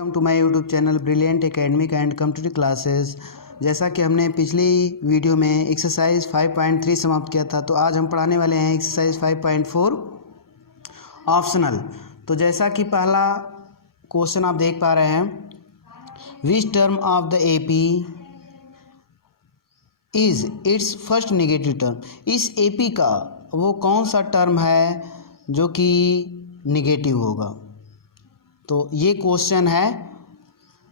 Welcome to my YouTube channel brilliant academic and computer classes. जैसा कि हमने पिछली वीडियो में एक्सरसाइज 5.3 समाप्त किया था, तो आज हम पढ़ाने वाले हैं एक्सरसाइज 5.4 ऑप्शनल। तो जैसा कि पहला क्वेश्चन आप देख पा रहे हैं, which term of the AP is it's first negative term. इस एपी का वो कौन सा टर्म है जो कि नेगेटिव होगा। तो ये क्वेश्चन है,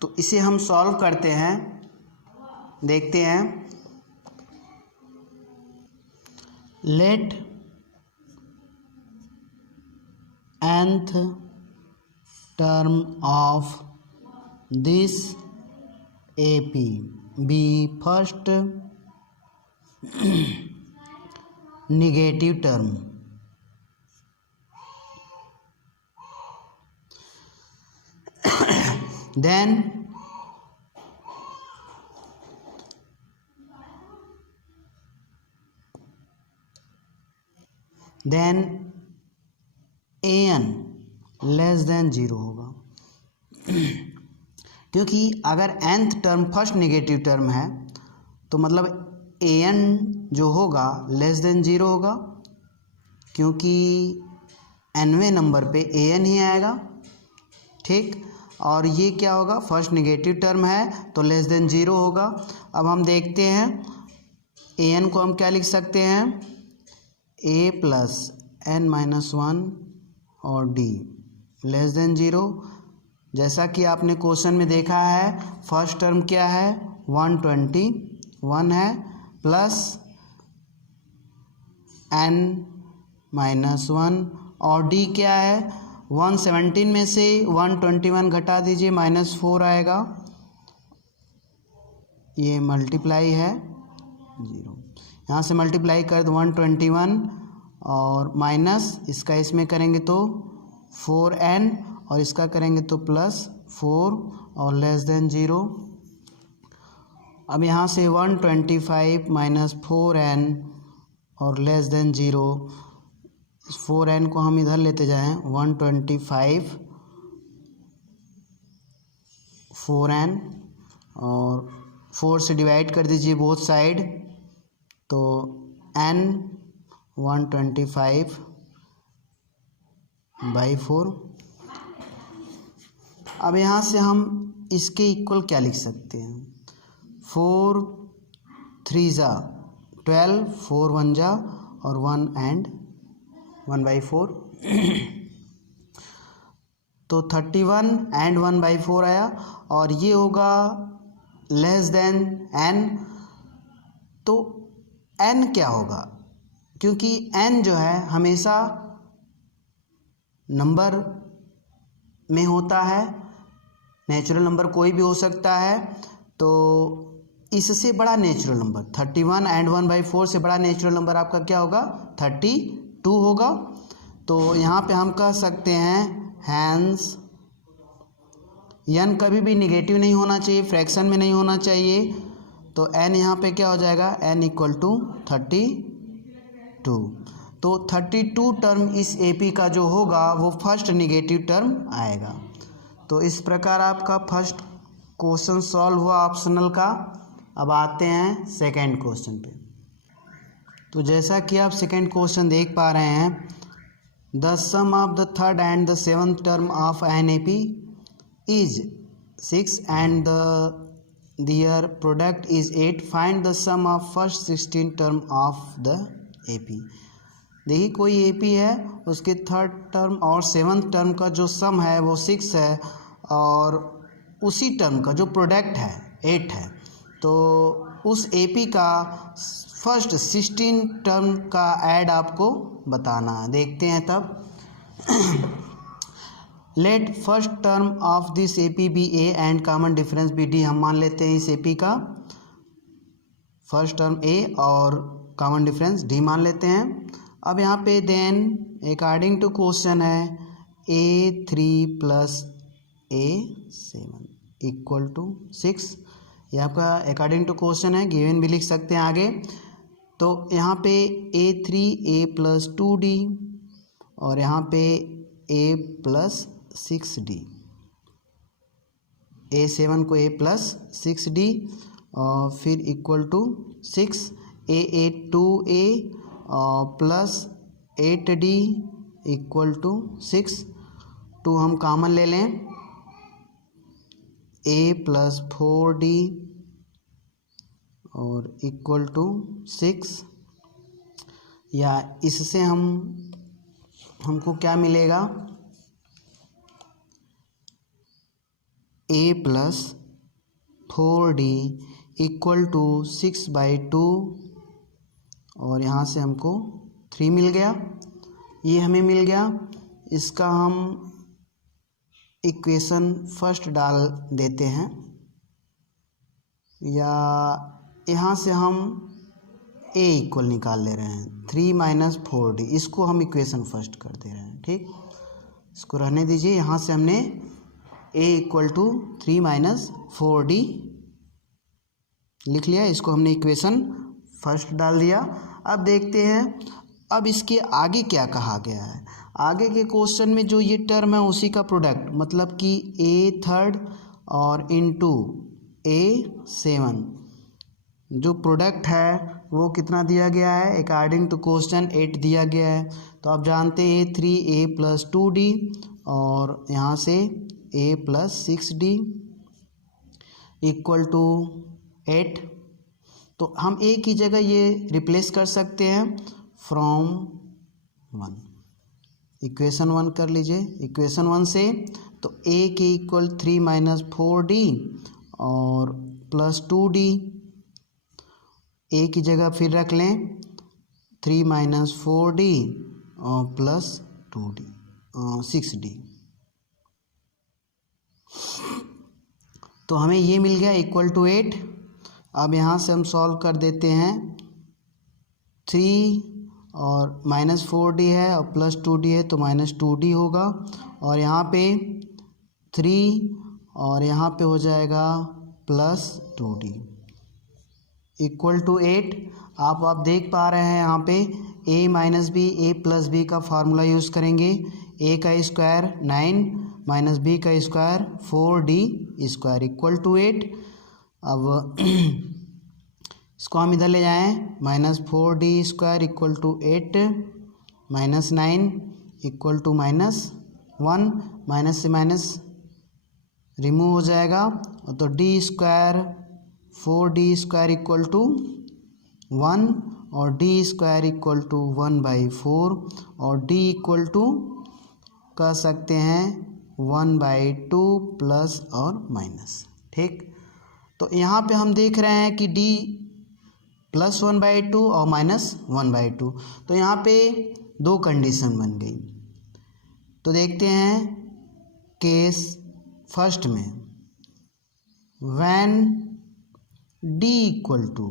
तो इसे हम सॉल्व करते हैं, देखते हैं। Let nth term of this AP be first negative term. then an less than 0 होगा क्योंकि अगर nth term first negative term है तो मतलब an जो होगा लेस देन 0 होगा, क्योंकि nवें नंबर पे an ही आएगा। ठीक, और ये क्या होगा, फर्स्ट नेगेटिव टर्म है तो लेस देन 0 होगा। अब हम देखते हैं an को हम क्या लिख सकते हैं, a प्लस n माइनस 1 और d लेस देन 0। जैसा कि आपने क्वेश्चन में देखा है, फर्स्ट टर्म क्या है 121 है, प्लस n माइनस 1 और d क्या है 117 में से 121 घटा दीजिए, -4 आएगा। ये मल्टीप्लाई है 0, यहाँ से मल्टीप्लाई कर दो 121 और माइनस इसका इसमें करेंगे तो 4n और इसका करेंगे तो +4 और लेस देन 0। अब यहाँ से 125 माइनस 4n और लेस देन 0, 4n को हम इधर लेते जाएं, 125 4n और 4 से डिवाइड कर दीजिए बोथ साइड, तो n 125 बाई 4। अब यहाँ से हम इसके इक्वल क्या लिख सकते हैं, 4 3 जा 12, 4 1 जा और 1 एंड 1/4 तो 31 एंड 1/4 आया, और ये होगा लेस देन n। तो n क्या होगा, क्योंकि n जो है हमेशा नंबर में होता है, नेचुरल नंबर कोई भी हो सकता है, तो इससे बड़ा नेचुरल नंबर 31 एंड 1/4 से बड़ा नेचुरल नंबर आपका क्या होगा 32 होगा। तो यहाँ पे हम कह सकते हैं हैंस n कभी भी नेगेटिव नहीं होना चाहिए, फ्रैक्शन में नहीं होना चाहिए, तो n यहाँ पे क्या हो जाएगा, n इक्वल टू 32। तो 32 टर्म इस एपी का जो होगा वो फर्स्ट नेगेटिव टर्म आएगा। तो इस प्रकार आपका फर्स्ट क्वेश्चन सॉल्व हुआ ऑप्शनल का। अब आते हैं सेकंड क्वेश्चन पे। तो जैसा कि आप सेकंड क्वेश्चन देख पा रहे हैं, the sum of the third and the seventh term of an AP is 6 and their product is 8, find the sum of first 16 term of the AP. देखिए कोई एपी है, उसके थर्ड टर्म और seventh term का जो सम है वो 6 है, और उसी टर्म का जो प्रोडक्ट है 8 है। तो उस एपी का फर्स्ट 16 टर्म का ऐड आपको बताना है, देखते हैं तब। Let first term of this AP be A and common difference be D. हम मान लेते हैं इस एपी का फर्स्ट टर्म ए और कॉमन डिफरेंस डी मान लेते हैं। अब यहाँ पे देन अकॉर्डिंग टू क्वेश्चन है A3 + A7 इक्वल टू 6। ये आपका अकॉर्डिंग टू क्वेश्चन है, गिवन भी लिख सकते हैं आगे। तो यहाँ पे A3 A + 2D और यहाँ पे A + 6D। A7 को A प्लस 6D और फिर equal to 6 A8 2A plus 8D equal to 6। 2 हम कॉमन ले लें, A प्लस 4D और इक्वल टू 6, या इससे हमको क्या मिलेगा, A plus 4D equal to 6/2 और यहाँ से हमको 3 मिल गया। ये हमें मिल गया। इसका हम इक्वेशन फर्स्ट डाल देते हैं, या यहाँ से हम A इक्वल निकाल ले रहे हैं 3 - 4D, इसको हम इक्वेशन फर्स्ट कर दे रहे हैं। ठीक, इसको रहने दीजिए। यहाँ से हमने A इक्वल टू 3 - 4D लिख लिया, इसको हमने इक्वेशन फर्स्ट डाल दिया। अब देखते हैं अब इसके आगे क्या कहा गया है। आगे के क्वेश्चन में जो ये टर्म है उसी का प्रोडक्ट, मतलब कि A3 और इनटू A7 जो प्रोडक्ट है वो कितना दिया गया है, अकॉर्डिंग टू क्वेश्चन 8 दिया गया है। तो आप जानते हैं A3 प्लस 2D और यहाँ से A plus 6D equal to 8। तो हम A की जगह ये रिप्लेस कर सकते हैं फ्रॉम 1, इक्वेशन 1 कर लीजिए। इक्वेशन 1 से तो A के इक्वल 3 - 4D और प्लस 2D, A की जगह फिर रख लें 3 - 4D और प्लस 2D 6D। तो हमें ये मिल गया इक्वल टू 8। अब यहाँ से हम सॉल्व कर देते हैं। 3 और -4D है और प्लस 2D है तो -2D होगा, और यहाँ पे 3 और यहाँ पे हो जाएगा प्लस 2D इक्वल टू 8। आप देख पा रहे हैं यहाँ पे A minus B A plus B का फार्मूला यूज़ करेंगे। A का स्क्वायर 9 माइनस बी का square 4D square equal to 8। अब इसको हम इधर ले जाएं, -4D square equal to 8 -9 equal to -1, minus से माइनस रिमूव हो जाएगा, तो D square 4D square equal to 1 और D स्क्वायर इक्वल टू 1/4 और D इक्वल टू कह सकते हैं 1/2 प्लस और माइनस। ठीक, तो यहाँ पे हम देख रहे हैं कि D प्लस 1/2 और माइनस 1/2, तो यहाँ पे दो कंडीशन बन गई। तो देखते हैं केस फर्स्ट में, व्हेन D इक्वल टू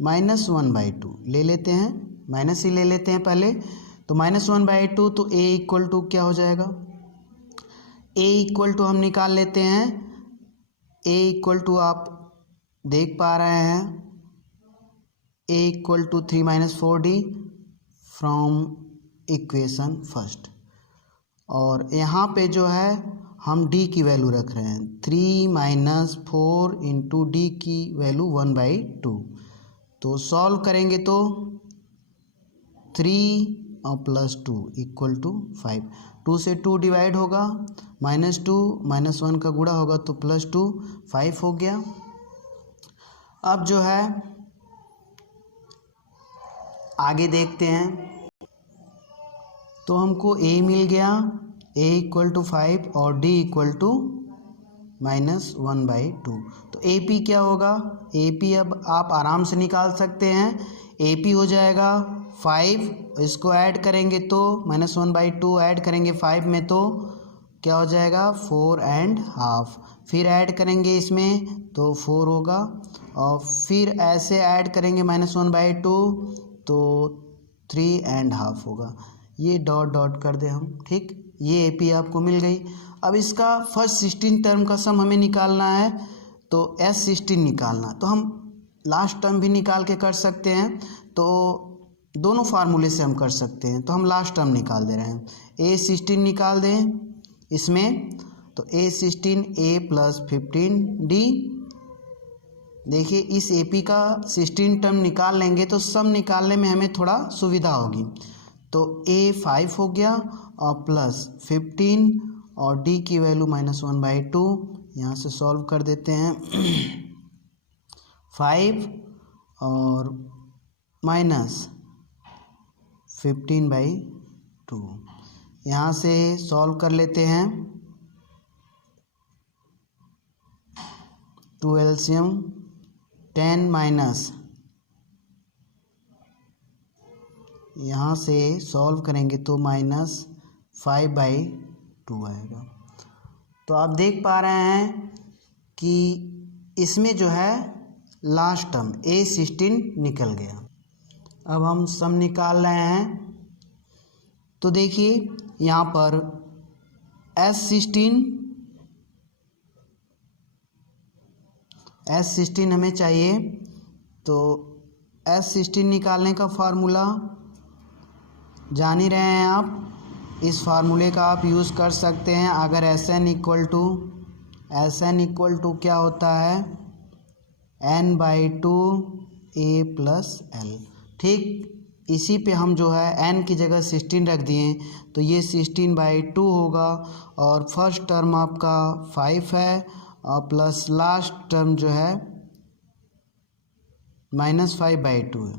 -1/2 ले लेते हैं, माइनस ही ले लेते हैं पहले, तो -1/2 तो A इक्वल टू क्या हो जाएगा, A इक्वल टू हम निकाल लेते हैं। A इक्वल टू आप देख पा रहे हैं A equal to 3 - 4D from equation first, और यहाँ पे जो है हम D की वैल्यू रख रहे हैं 3 - 4 इंटू D की वैल्यू 1/2। तो सॉल्व करेंगे तो 3 और प्लस 2 इक्वल टू 5, 2 से 2 डिवाइड होगा, -2 -1 का गुणा होगा तो +2 5 हो गया। अब जो है आगे देखते हैं, तो हमको A मिल गया, A इक्वल टू 5 और D इक्वल टू -1/2। तो AP क्या होगा, AP अब आप आराम से निकाल सकते हैं। AP हो जाएगा 5, इसको ऐड करेंगे तो -1/2 ऐड करेंगे 5 में तो क्या हो जाएगा 4.5, फिर ऐड करेंगे इसमें तो 4 होगा, और फिर ऐसे ऐड करेंगे -1/2 तो 3.5 होगा। ये डॉट डॉट कर दे हम। ठीक, ये AP आपको मिल गई। अब इसका फर्स्ट 16 टर्म का सम हमें निकालना है, तो S16 निकालना, तो हम लास्ट टर्म भी निकाल के कर सकते हैं, तो दोनों फार्मूले से हम कर सकते हैं। तो हम लास्ट टर्म निकाल दे रहे हैं, A16 निकाल दें, इसमें तो A16 A प्लस 15D। देखिए इस AP का 16 टर्म निकाल लेंगे तो सम निकालने में हमें थोड़ा सुविधा होगी। तो A5 हो गया और प्लस 15 और D की वैल्यू -1/2। यहाँ से सॉल्व कर देते हैं 5 और -15/2। यहाँ से सॉल्व कर लेते हैं 2 LCM 10 माइनस, यहाँ से सॉल्व करेंगे तो -5/2 आएगा। तो आप देख पा रहे हैं कि इसमें जो है लास्ट टर्म A16 निकल गया। अब हम सम निकाल रहे हैं तो देखिए यहाँ पर S16 हमें चाहिए। तो S16 निकालने का फार्मूला जान ही रहे हैं आप। इस फार्मूले का आप यूज़ कर सकते हैं अगर SN इक्वल टू क्या होता है n/2 A प्लस L। ठीक इसी पे हम जो है n की जगह 16 रख दिए तो ये 16/2 होगा और फर्स्ट टर्म आपका 5 है और प्लस लास्ट टर्म जो है -5/2 है,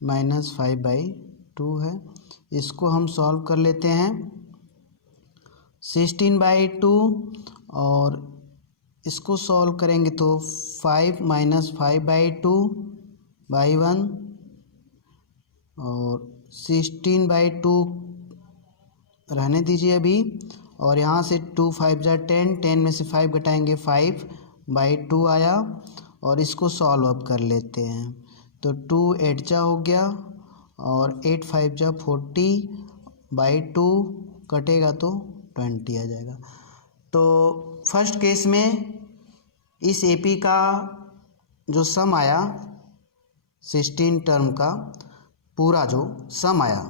-5/2 है। इसको हम सॉल्व कर लेते हैं 16/2 और इसको सॉल्व करेंगे तो 5 - 5/2/1 और 16/2 रहने दीजिए अभी। और यहाँ से 2 5 जा 10, 10 में से 5 घटाएंगे 5/2 आया। और इसको सॉल्व अप कर लेते हैं तो 2 8 जा हो गया और 8 5 जा 40/2 कटेगा तो 20 आ जाएगा। तो फर्स्ट केस में इस AP का जो सम आया 16 टर्म का पूरा जो सम आया,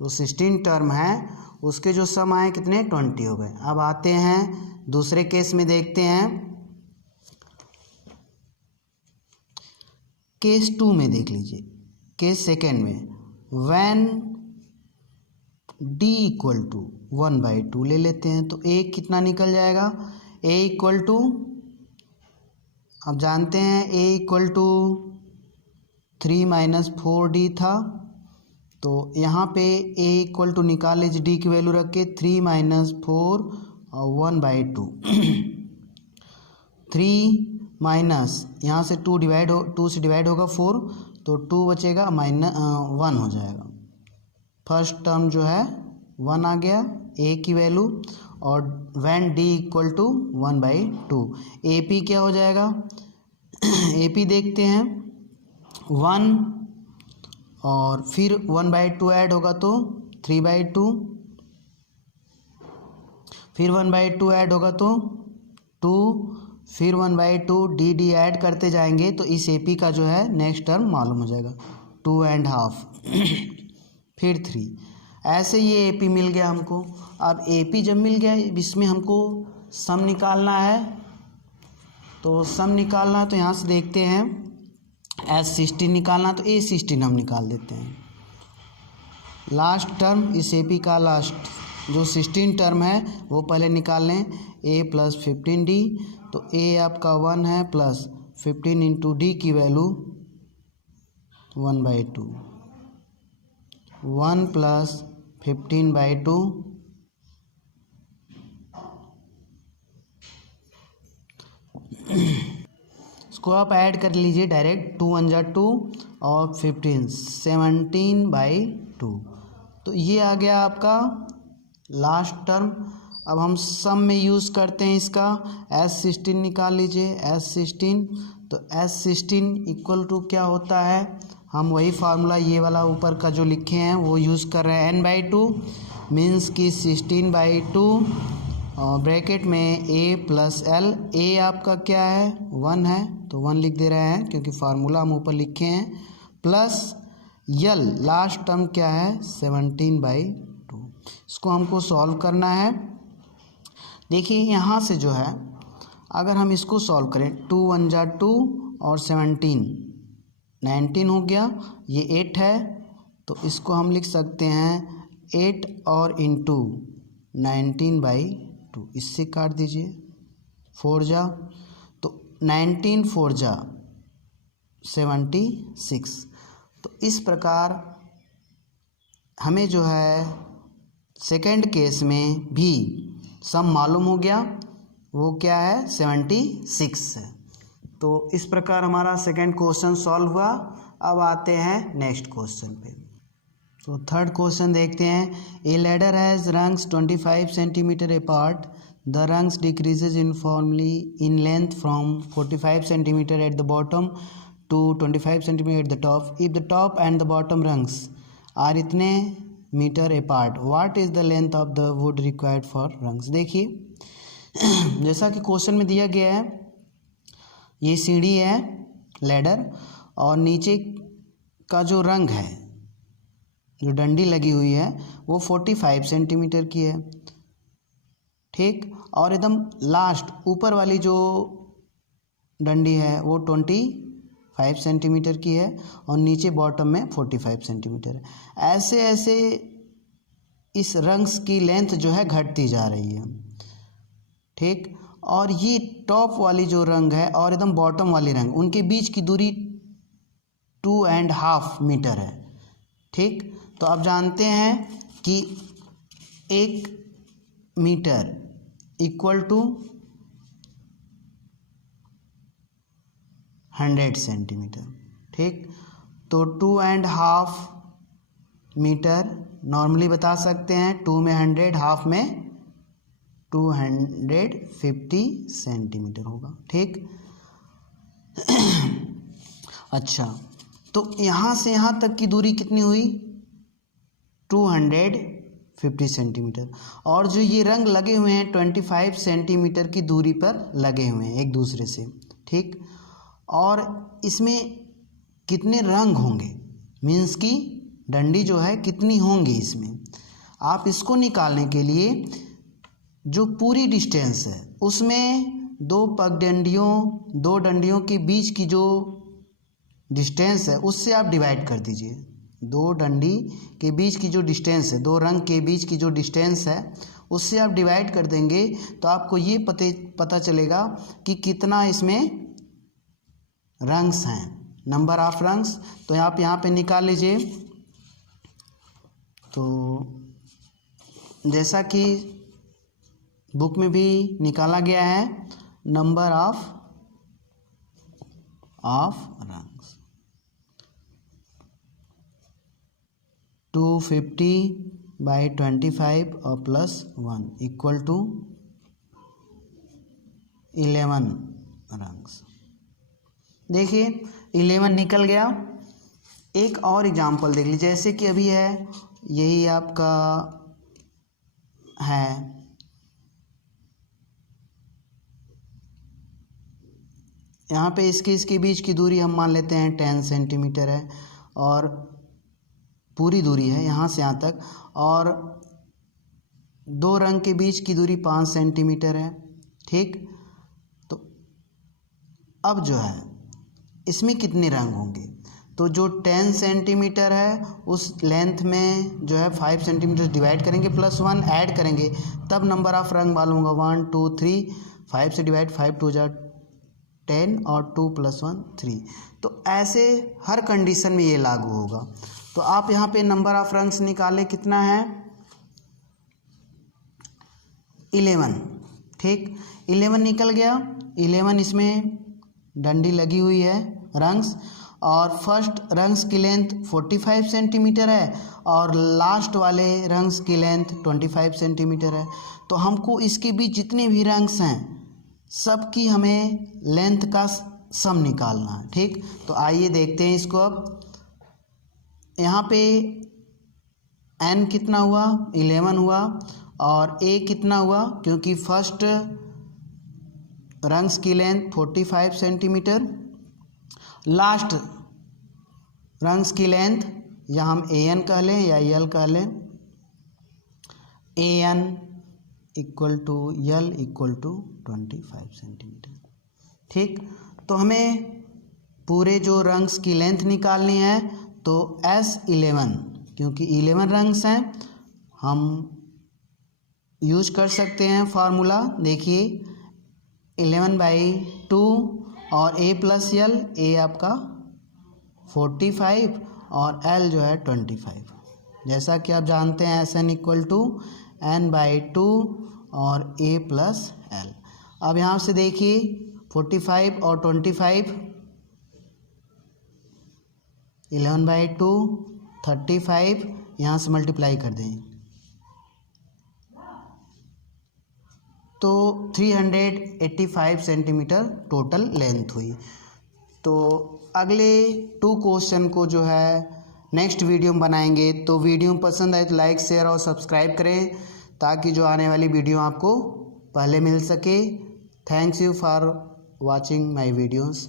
तो 16 टर्म है उसके जो सम आए कितने 20 हो गए। अब आते हैं दूसरे केस में, देखते हैं केस 2 में। देख लीजिए केस सेकेंड में व्हेन D इक्वल टू 1/2 ले लेते हैं तो A कितना निकल जाएगा। A इक्वल टू अब जानते हैं A इक्वल टू 3 - 4D था। तो यहाँ पे A इक्वल टू निकाल लीजिए D की वैल्यू रख के 3 - 4 और 1/2। 3 माइनस यहाँ से 2 से डिवाइड होगा 4 तो 2 बचेगा -1 हो जाएगा। फर्स्ट टर्म जो है 1 आ गया A की वैल्यू। और when D equal to 1/2 AP क्या हो जाएगा AP देखते हैं 1 और फिर 1/2 ऐड होगा तो 3/2, फिर 1/2 ऐड होगा तो 2, फिर 1/2 D ऐड करते जाएंगे तो इस AP का जो है नेक्स्ट टर्म मालूम हो जाएगा 2.5 फिर 3। ऐसे ये AP मिल गया हमको। अब AP जब मिल गया इसमें हमको सम निकालना है। तो सम निकालना है तो यहाँ से देखते हैं S16 निकालना तो A16 हम निकाल देते हैं। लास्ट टर्म इस AP का लास्ट जो 16 टर्म है वो पहले निकाल लें A प्लस 15D। तो A आपका 1 है प्लस 15 इंटू D की वैल्यू 1/2, 1 प्लस 15/2 इसको आप ऐड कर लीजिए डायरेक्ट 2 1 जा 2 और 15 17/2। तो ये आ गया आपका लास्ट टर्म। अब हम सम में यूज़ करते हैं इसका S16 निकाल लीजिए S16। तो S16 इक्वल टू क्या होता है, हम वही फार्मूला ये वाला ऊपर का जो लिखे हैं वो यूज़ कर रहे हैं n/2 मीन्स कि 16/2 और ब्रैकेट में A प्लस L। A आपका क्या है 1 है तो 1 लिख दे रहे हैं क्योंकि फार्मूला हम ऊपर लिखे हैं, प्लस L लास्ट टर्म क्या है 17/2। इसको हमको सॉल्व करना है देखिए यहाँ से जो है अगर हम इसको सॉल्व करें 2 1 जा 2 और 17 19 हो गया, ये 8 है तो इसको हम लिख सकते हैं 8 और इंटू 19/2, इससे काट दीजिए 4 जा तो 19 4 जा 76। तो इस प्रकार हमें जो है सेकंड केस में भी सम मालूम हो गया, वो क्या है 76 है। तो इस प्रकार हमारा सेकंड क्वेश्चन सॉल्व हुआ। अब आते हैं नेक्स्ट क्वेश्चन पे। तो थर्ड क्वेश्चन देखते हैं। A ladder has rungs 25 centimetre apart, the rungs decreases uniformly in length from 45 centimetre at the bottom to 25 centimetre at the top. If the top and the bottom rungs are इतने metre apart, what is the length of the wood required for rungs. देखिए जैसा कि question में दिया गया है, ये सीढ़ी है लैडर और नीचे का जो रंग है, जो डंडी लगी हुई है वो 45 सेंटीमीटर की है, ठीक। और एकदम लास्ट ऊपर वाली जो डंडी है वो 25 सेंटीमीटर की है और नीचे बॉटम में 45 सेंटीमीटर है। ऐसे ऐसे इस रंग्स की लेंथ जो है घटती जा रही है, ठीक। और ये टॉप वाली जो रंग है और एकदम बॉटम वाली रंग, उनके बीच की दूरी 2.5 मीटर है, ठीक। तो आप जानते हैं कि 1 मीटर इक्वल टू 100 सेंटीमीटर, ठीक। तो 2.5 मीटर नॉर्मली बता सकते हैं, 2 में 100, हाफ में 250 सेंटीमीटर होगा, ठीक। अच्छा, तो यहाँ से यहाँ तक की दूरी कितनी हुई 250 सेंटीमीटर, और जो ये रंग लगे हुए हैं 25 सेंटीमीटर की दूरी पर लगे हुए हैं एक दूसरे से, ठीक। और इसमें कितने रंग होंगे, मीन्स की डंडी जो है कितनी होंगी इसमें, आप इसको निकालने के लिए जो पूरी डिस्टेंस है उसमें दो डंडियों के बीच की जो डिस्टेंस है उससे आप डिवाइड कर दीजिए। दो डंडी के बीच की जो डिस्टेंस है, दो रंग के बीच की जो डिस्टेंस है उससे आप डिवाइड कर देंगे तो आपको ये पता चलेगा कि कितना इसमें रंग्स हैं, नंबर ऑफ रंग्स। तो आप यहाँ पे निकाल लीजिए। तो जैसा कि बुक में भी निकाला गया है, नंबर ऑफ रंग्स 250/25 और +1 इक्वल टू 11 रंग्स। देखिए 11 निकल गया। एक और एग्जांपल देख लीजिए, जैसे कि अभी है यही आपका है, यहाँ पे इसके बीच की दूरी हम मान लेते हैं 10 सेंटीमीटर है और पूरी दूरी है यहाँ से यहाँ तक, और दो रंग के बीच की दूरी 5 सेंटीमीटर है, ठीक। तो अब जो है इसमें कितने रंग होंगे, तो जो 10 सेंटीमीटर है उस लेंथ में जो है 5 सेंटीमीटर डिवाइड करेंगे, +1 ऐड करेंगे, तब नंबर ऑफ रंग मालूम होगा। 1 2 3, 5 से डिवाइड 5 2 जा 10 और 2 + 1 3। तो ऐसे हर कंडीशन में ये लागू होगा। तो आप यहाँ पे नंबर ऑफ रंग्स निकालें, कितना है 11, ठीक। 11 निकल गया। 11 इसमें डंडी लगी हुई है रंग्स, और फर्स्ट रंग्स की लेंथ 45 सेंटीमीटर है और लास्ट वाले रंग्स की लेंथ 25 सेंटीमीटर है। तो हमको इसके बीच जितने भी रंग्स हैं सबकी हमें लेंथ का सम निकालना है, ठीक। तो आइए देखते हैं इसको। अब यहाँ पे n कितना हुआ 11 हुआ और a कितना हुआ, क्योंकि फर्स्ट रंग्स की लेंथ 45 सेंटीमीटर, लास्ट रंग्स की लेंथ या हम an कह लें या l कह लें, an equal to L equal to 25 centimetre. ठीक, तो हमें पूरे जो रंग्स की लेंथ निकालनी है, तो S11 क्योंकि 11 रंग्स हैं, हम यूज कर सकते हैं फार्मूला। देखिए 11/2 और A प्लस यल, A आपका 45 और L जो है 25। जैसा कि आप जानते हैं SN इक्वल टू N/2 और A प्लस L। अब यहाँ से देखिए 45 और 25, 11/2 35, यहाँ से मल्टीप्लाई कर दें तो 385 सेंटीमीटर टोटल लेंथ हुई। तो अगले 2 क्वेश्चन को जो है नेक्स्ट वीडियो में बनाएंगे। तो वीडियो पसंद आए तो लाइक शेयर और सब्सक्राइब करें ताकि जो आने वाली वीडियो आपको पहले मिल सके। Thanks you for watching my videos.